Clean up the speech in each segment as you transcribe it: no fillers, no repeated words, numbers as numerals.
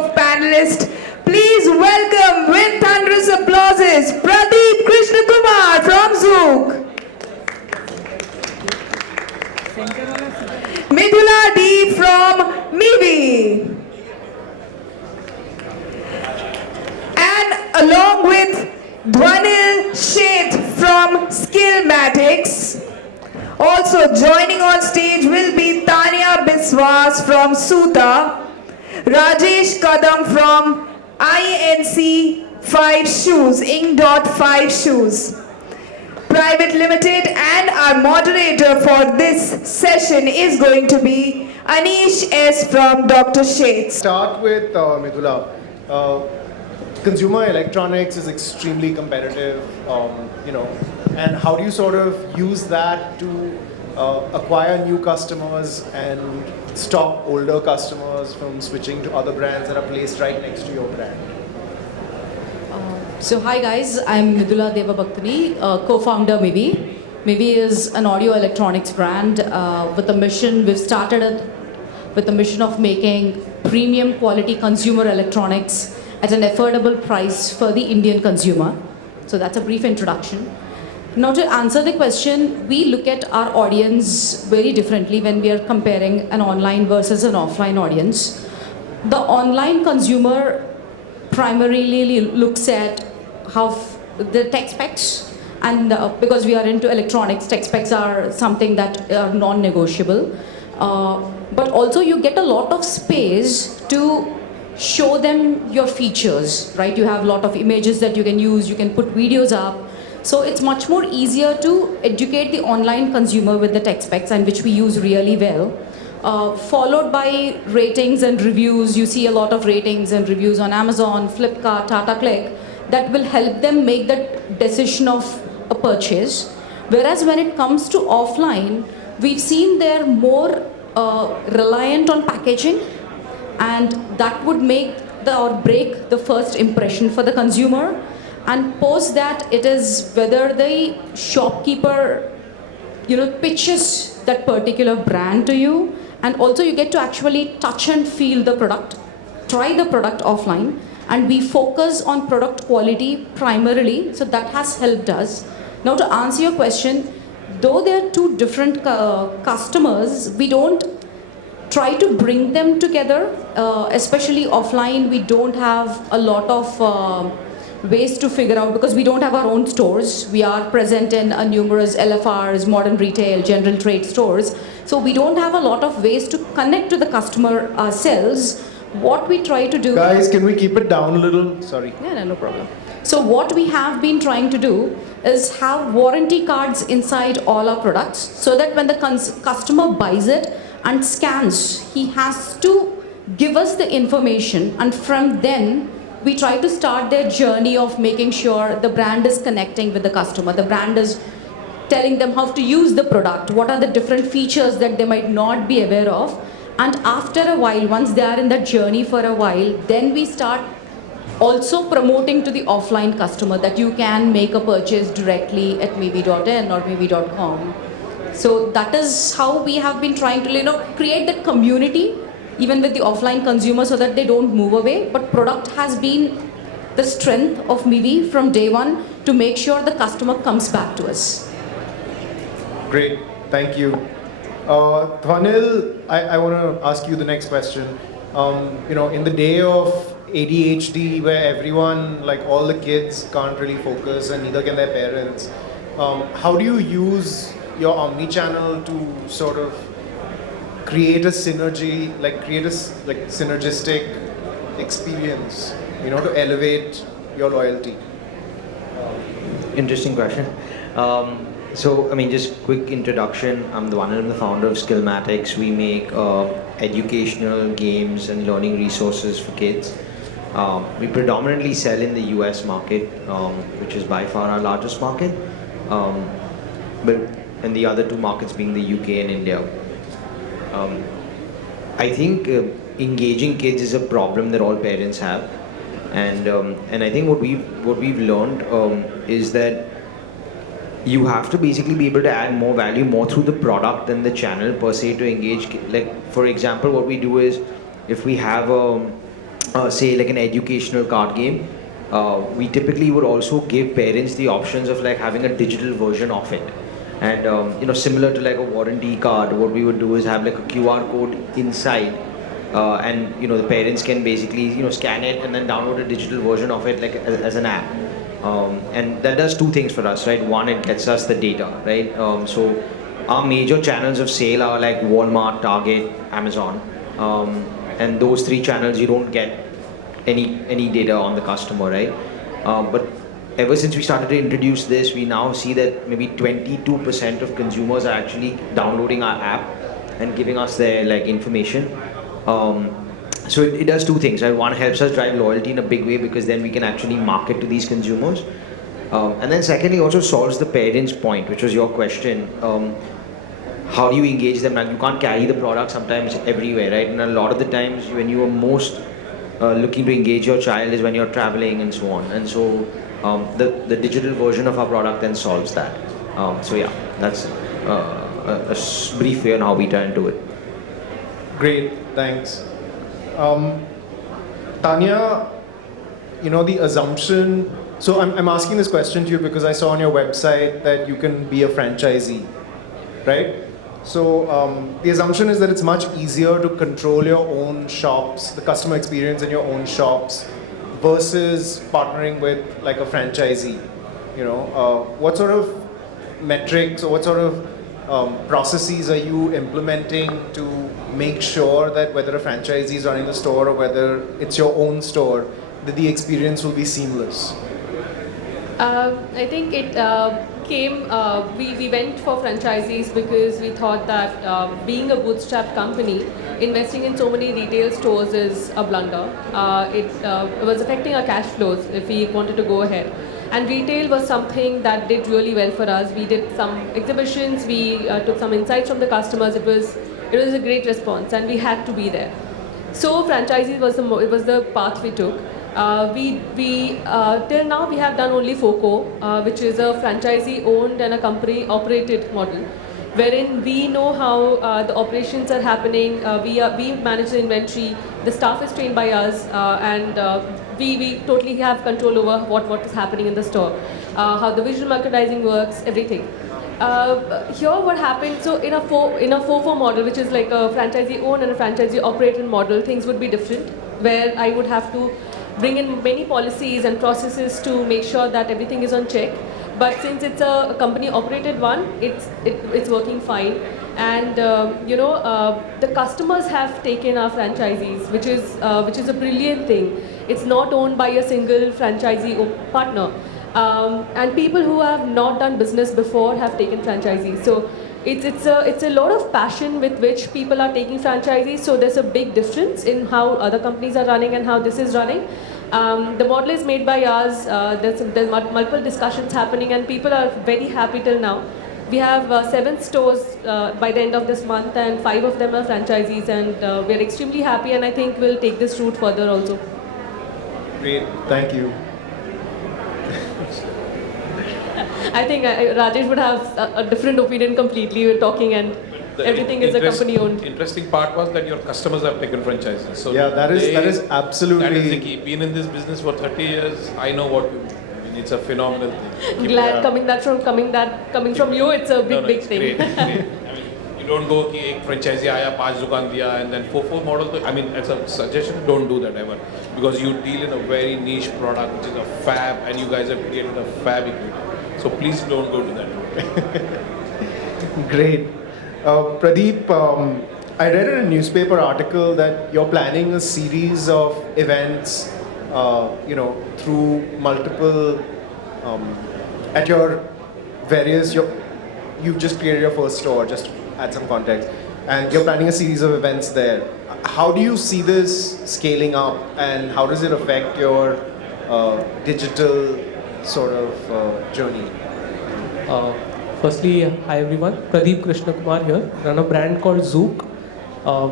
of panelists. Please welcome with thunderous applauses Pradeep Krishnakumar from Zouk, Midhula D from Mivi, and along with Dhavnil Sheth from Skillmatics. Also joining on stage will be Taniya Biswas from Suta, Rajesh Kadam from INC 5 Shoes, Ink.5 Shoes Private Limited, and our moderator for this session is going to be Aneesh S from Dr. Sheth. Start with Midhula. Consumer electronics is extremely competitive, and how do you sort of use that to acquire new customers and stop older customers from switching to other brands that are placed right next to your brand? So hi guys, I'm Midhula Devabhaktuni, co-founder Mivi. Mivi is an audio electronics brand with a mission. We've started it with the mission of making premium quality consumer electronics at an affordable price for the Indian consumer. So that's a brief introduction. Now to answer the question, we look at our audience very differently when we are comparing an online versus an offline audience. The online consumer primarily looks at how the tech specs, and because we are into electronics, tech specs are something that are non-negotiable. But also you get a lot of space to show them your features, right? You have a lot of images that you can use, you can put videos up. So it's much more easier to educate the online consumer with the tech specs, and which we use really well. Followed by ratings and reviews. You see a lot of ratings and reviews on Amazon, Flipkart, Tata Click, that will help them make that decision of a purchase. Whereas when it comes to offline, we've seen they're more reliant on packaging, and that would make or break the first impression for the consumer. And post that, it is whether the shopkeeper pitches that particular brand to you, and also you get to actually touch and feel the product, try the product offline, and we focus on product quality primarily, so that has helped us. Now to answer your question, though they are two different customers, we don't try to bring them together, especially offline. We don't have a lot of ways to figure out, because we don't have our own stores. We are present in numerous LFRs, modern retail, general trade stores. So we don't have a lot of ways to connect to the customer ourselves. What we try to do... Guys, can we keep it down a little? Sorry. Yeah, no problem. So what we have been trying to do is have warranty cards inside all our products, so that when the customer buys it and scans, he has to give us the information, and from then we try to start their journey of making sure the brand is connecting with the customer. The brand is telling them how to use the product, what are the different features that they might not be aware of. And after a while, once they are in that journey for a while, then we start also promoting to the offline customer that you can make a purchase directly at mivi.in or mivi.com. So that is how we have been trying to create that community even with the offline consumer, so that they don't move away. But product has been the strength of Mivi from day one, to make sure the customer comes back to us. Great, thank you. Dhavnil, I want to ask you the next question. In the day of ADHD, where everyone, like all the kids, can't really focus, and neither can their parents, how do you use your omni-channel to sort of create a synergy, synergistic experience, to elevate your loyalty? Interesting question. Just quick introduction. I'm the founder of Skillmatics. We make educational games and learning resources for kids. We predominantly sell in the US market, which is by far our largest market, and the other two markets being the UK and India. I think engaging kids is a problem that all parents have, and I think what we've learned is that you have to basically be able to add more value more through the product than the channel per se to engage. Like for example, what we do is, if we have say like an educational card game, we typically would also give parents the options of like having a digital version of it. And similar to like a warranty card, what we would do is have like a QR code inside, and the parents can basically scan it and then download a digital version of it like as an app. And that does two things for us, right? One, it gets us the data, right? So our major channels of sale are like Walmart, Target, Amazon, and those three channels you don't get any data on the customer, right? But ever since we started to introduce this, we now see that maybe 22% of consumers are actually downloading our app and giving us their like information. So it does two things, right? One, helps us drive loyalty in a big way because then we can actually market to these consumers. And then secondly, also solves the parents' point, which was your question. How do you engage them? Like, you can't carry the product sometimes everywhere, right? And a lot of the times when you are most looking to engage your child is when you're traveling and so on. And so the digital version of our product then solves that. So yeah, that's a brief way on how we turn to it. Great, thanks. Tanya, the assumption, so I'm asking this question to you because I saw on your website that you can be a franchisee, right? So the assumption is that it's much easier to control your own shops, the customer experience in your own shops, versus partnering with like a franchisee. What sort of metrics or what sort of processes are you implementing to make sure that whether a franchisee is running the store or whether it's your own store, that the experience will be seamless? I think it came, we went for franchisees because we thought that being a bootstrap company, investing in so many retail stores is a blunder. It was affecting our cash flows if we wanted to go ahead. And retail was something that did really well for us. We did some exhibitions, we took some insights from the customers. It was a great response and we had to be there. So franchisees was the path we took. Till now we have done only FOCO, which is a franchisee owned and a company operated model, wherein we know how the operations are happening, we manage the inventory, the staff is trained by us, and we totally have control over what is happening in the store, how the visual merchandising works, everything. Here what happened, so in a FOFO model, which is like a franchisee owned and a franchisee operated model, things would be different, where I would have to bring in many policies and processes to make sure that everything is on check. But since it's a company operated one, it's working fine. And the customers have taken our franchisees, which is a brilliant thing. It's not owned by a single franchisee partner. And people who have not done business before have taken franchisees. So it's a lot of passion with which people are taking franchisees. So there's a big difference in how other companies are running and how this is running. The model is made by us. There's multiple discussions happening, and people are very happy till now. We have 7 stores by the end of this month, and 5 of them are franchisees, and we're extremely happy. And I think we'll take this route further also. Great, thank you. I think Rajesh would have a different opinion completely. We're talking and everything is a company owned. Interesting part was that your customers have taken franchises. So yeah, that is absolutely. That is the key. Been in this business for 30 years, I know what you mean. I mean, it's a phenomenal thing. Glad coming from you. It's a big thing. Great, great. I mean, you don't go कि एक franchisee आया 5 दुकान दिया and then 4 model. I mean, as a suggestion, don't do that ever, because you deal in a very niche product, which is a fab, and you guys have created a fab equity. So please don't go to that. Great. Pradeep, I read in a newspaper article that you're planning a series of events, through multiple, at your various, you've just created your first store, just to add some context, and you're planning a series of events there. How do you see this scaling up, and how does it affect your digital sort of journey? Firstly, hi everyone, Pradeep Krishnakumar here. Run a brand called Zouk.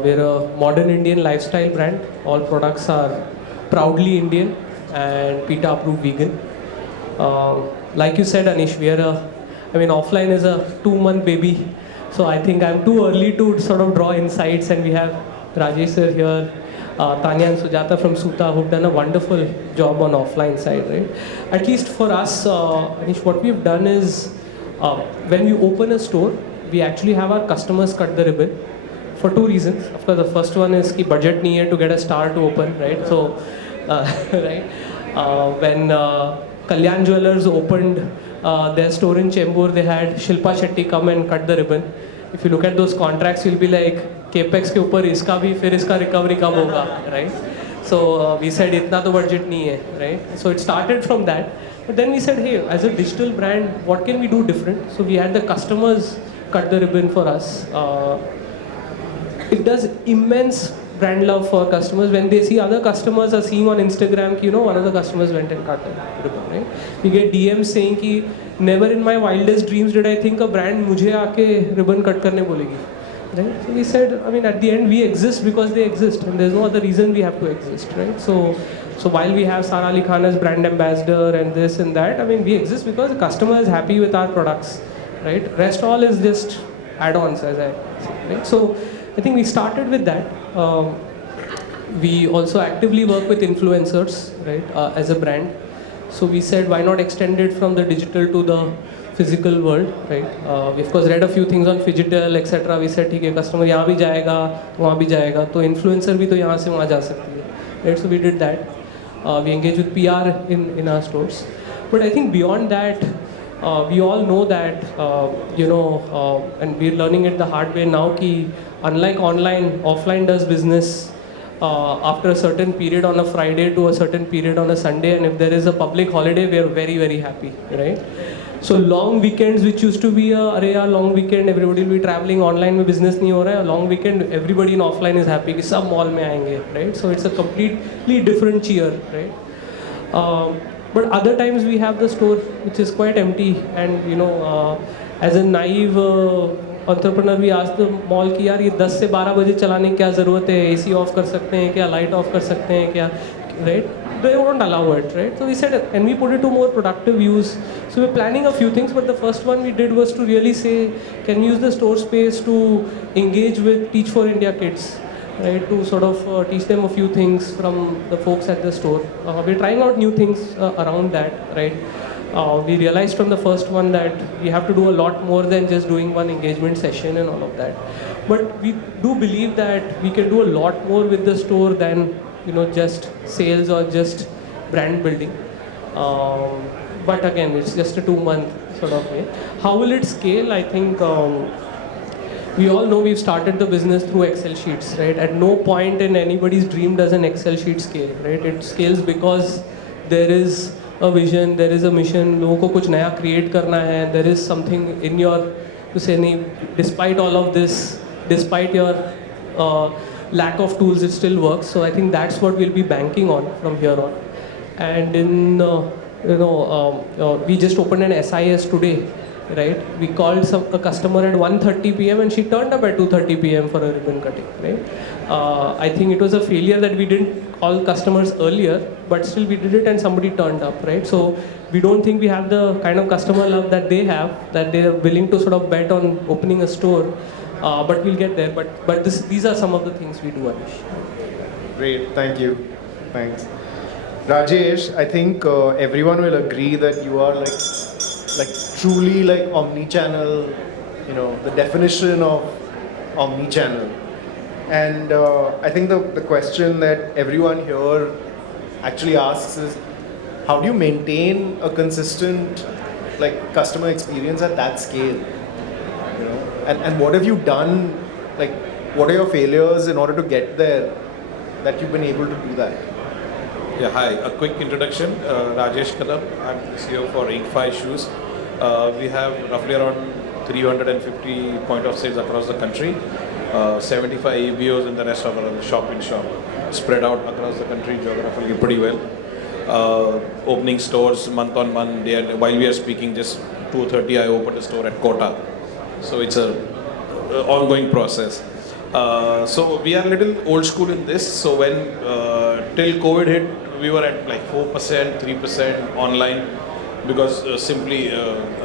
We're a modern Indian lifestyle brand. All products are proudly Indian and PETA approved vegan. Like you said, Anish, offline is a 2-month baby. So I think I'm too early to sort of draw insights, and we have Rajesh sir here. Taniya and Sujata from Suta, who've done a wonderful job on offline side, right? At least for us, Aneesh, what we've done is, when we open a store, we actually have our customers cut the ribbon for two reasons. Of course, the first one is ki budget nahi hai to get a star to open, right? So, right, when Kalyan Jewelers opened their store in Chembur, they had Shilpa Shetty come and cut the ribbon. If you look at those contracts, you'll be like, capex के ऊपर इसका भी फिर इसका recovery कब होगा, right? So we said इतना तो budget नहीं है, right? So it started from that. But then we said, hey, as a digital brand, what can we do different? So we had the customers cut the ribbon for us. It does immense brand love for customers when they see other customers are seeing on Instagram, you know, one of the customers went and cut the ribbon, right? We get DMs saying कि never in my wildest dreams did I think a brand मुझे आके ribbon cut करने बोलेगी, right? So we said, I mean, at the end we exist because they exist, and there's no other reason we have to exist, right? So while we have Sara Ali Khan as brand ambassador and this and that, I mean, we exist because the customer is happy with our products, right? Rest all is just add-ons, as I say, right? So I think we started with that. We also actively work with influencers, right, as a brand. So we said, why not extend it from the digital to the physical world, right? We of course read a few things on Phygital, etc. We said, ठीक है, customer यहाँ भी जाएगा, वहाँ भी जाएगा, तो influencer भी तो यहाँ से वहाँ जा सकती है, right? So we did that. We engage with PR in our stores. But I think beyond that, we all know that, and we're learning it the hard way now, कि unlike online, offline does business after a certain period on a Friday to a certain period on a Sunday, and if there is a public holiday, we are very, very happy, right? So long weekends, which used to be a long weekend, everybody will be traveling, online में business नहीं हो रहा है, long weekend, everybody in offline is happy कि सब mall में आएंगे, right? So it's a completely different cheer, right? But other times we have the store which is quite empty, and as a naive entrepreneur we ask the mall कि यार ये 10 से 12 बजे चलाने की क्या ज़रूरत है, AC ऑफ कर सकते हैं क्या, लाइट ऑफ कर सकते हैं क्या, right? They won't allow it, right? So we said, can we put it to more productive use? So we're planning a few things, but the first one we did was to really say, can we use the store space to engage with Teach for India kids, right? To sort of teach them a few things from the folks at the store. We're trying out new things around that, right? We realized from the first one that we have to do a lot more than just doing one engagement session and all of that. But we do believe that we can do a lot more with the store than just sales or just brand building. But again, it's just a 2-month sort of way. How will it scale? I think we all know we've started the business through Excel sheets, right? At no point in anybody's dream does an Excel sheet scale, right? It scales because there is a vision, there is a mission, लोगों को कुछ नया create करना है, there is something in your, to say नहीं, despite all of this, despite your lack of tools, it still works. So I think that's what we'll be banking on from here on. And in we just opened an SIS today, right? We called a customer at 1:30 p.m. and she turned up at 2:30 p.m. for a ribbon cutting, right? I think it was a failure that we didn't call customers earlier, but still we did it and somebody turned up, right? So we don't think we have the kind of customer love that they have, that they are willing to sort of bet on opening a store. But we'll get there. But these are some of the things we do, Aneesh. Great, thank you. Thanks. Rajesh, I think everyone will agree that you are like truly like omni-channel, the definition of omni-channel. And I think the question that everyone here actually asks is, how do you maintain a consistent customer experience at that scale? And what have you done, what are your failures in order to get there, that you've been able to do that? Yeah, hi. A quick introduction. Rajesh Kadam. I'm CEO for Ink5 Shoes. We have roughly around 350 point of sales across the country, 75 EBOs in the rest of the shop-in-shop, spread out across the country geographically pretty well. Opening stores month on month. While we are speaking, just 2:30 I opened a store at Kota. So it's a ongoing process. So we are a little old school in this. So when till COVID hit, we were at 4%, 3% online, because simply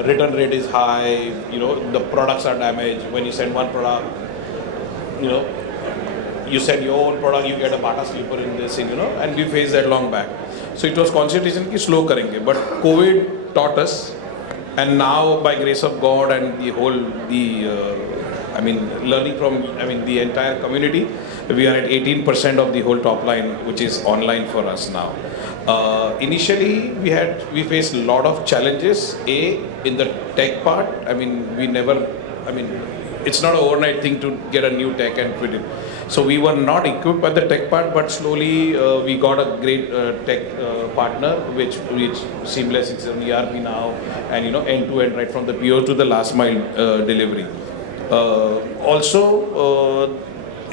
return rate is high. The products are damaged. When you send one product, you send your own product, you get a Bata sleeper in this, and, and we faced that long back. So it was concentration ki slow karenge. But COVID taught us, and now by grace of God and learning from, the entire community, we are at 18% of the whole top line, which is online for us now. Initially, we faced a lot of challenges. In the tech part, it's not an overnight thing to get a new tech and fit it. So we were not equipped by the tech part, but slowly we got a great tech partner, which seamless. It's an ERP now, and end to end, right from the PO to the last mile delivery.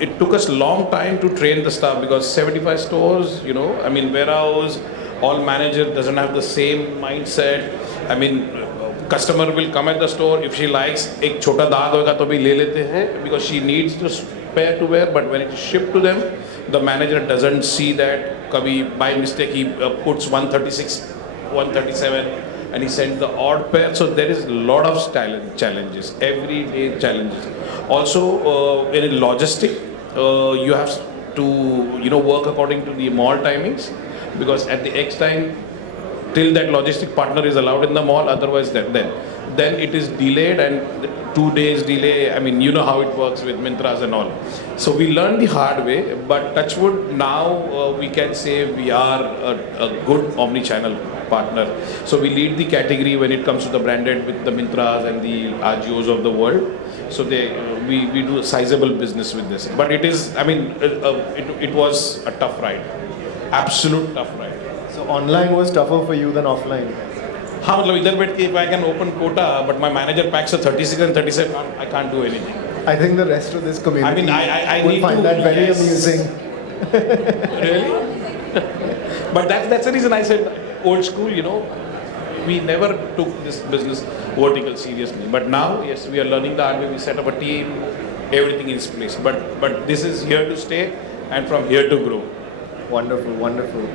It took us a long time to train the staff because 75 stores, warehouse, all manager doesn't have the same mindset. Customer will come at the store, if she likes, ek chota daag hoga to bhi le lete hain because she needs to spare to wear, but when it is shipped to them, the manager doesn't see that. Kabhi by mistake he puts 136, 137 and he sends the odd pair. So there is a lot of challenges, everyday challenges. Also in logistic, you have to work according to the mall timings, because at the X time till that logistic partner is allowed in the mall, otherwise then it is delayed, and 2 days delay. You know how it works with Mintras and all. So we learned the hard way, but touch wood, now we can say we are a good omni-channel partner. So we lead the category when it comes to the branded with the Mintras and the Ajios of the world. So we do a sizable business with this. But it is, it was a tough ride, absolute tough ride. So online was tougher for you than offline? If I can open quota, but my manager packs a 36 and 37, I can't do anything. I think the rest of this community I will need find to, that very yes. amusing. Really? But that's the reason I said old school, we never took this business vertical seriously. But now, yes, we are learning the hard way. We set up a team, everything is in place. But this is here to stay and from here to grow. Wonderful, wonderful.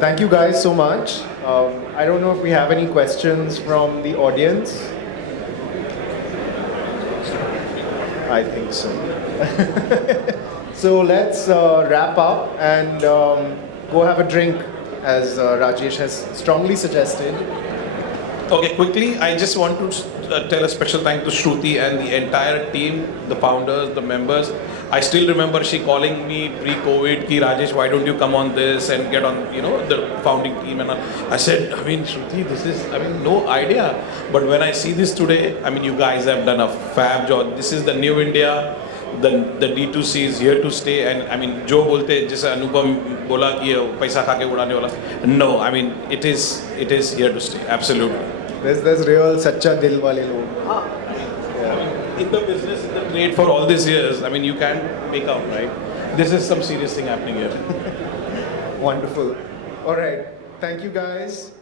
Thank you guys so much. I don't know if we have any questions from the audience. I think so. So let's wrap up and go have a drink, as Rajesh has strongly suggested. Okay, quickly, I just want to tell a special thank to Shruti and the entire team, the founders, the members. I still remember she calling me pre-COVID, ki Rajesh, why don't you come on this and get on, the founding team and all. I said, Shruti, this is, no idea. But when I see this today, you guys have done a fab job. This is the new India. The D2C is here to stay, and jo bolte jaise Anupam bola ki paisa kha ke udane wala. No, it is here to stay. Absolutely. There's real sacha dil wale log. In the business, in the trade for all these years, you can't make out, right? This is some serious thing happening here. Wonderful. All right. Thank you guys.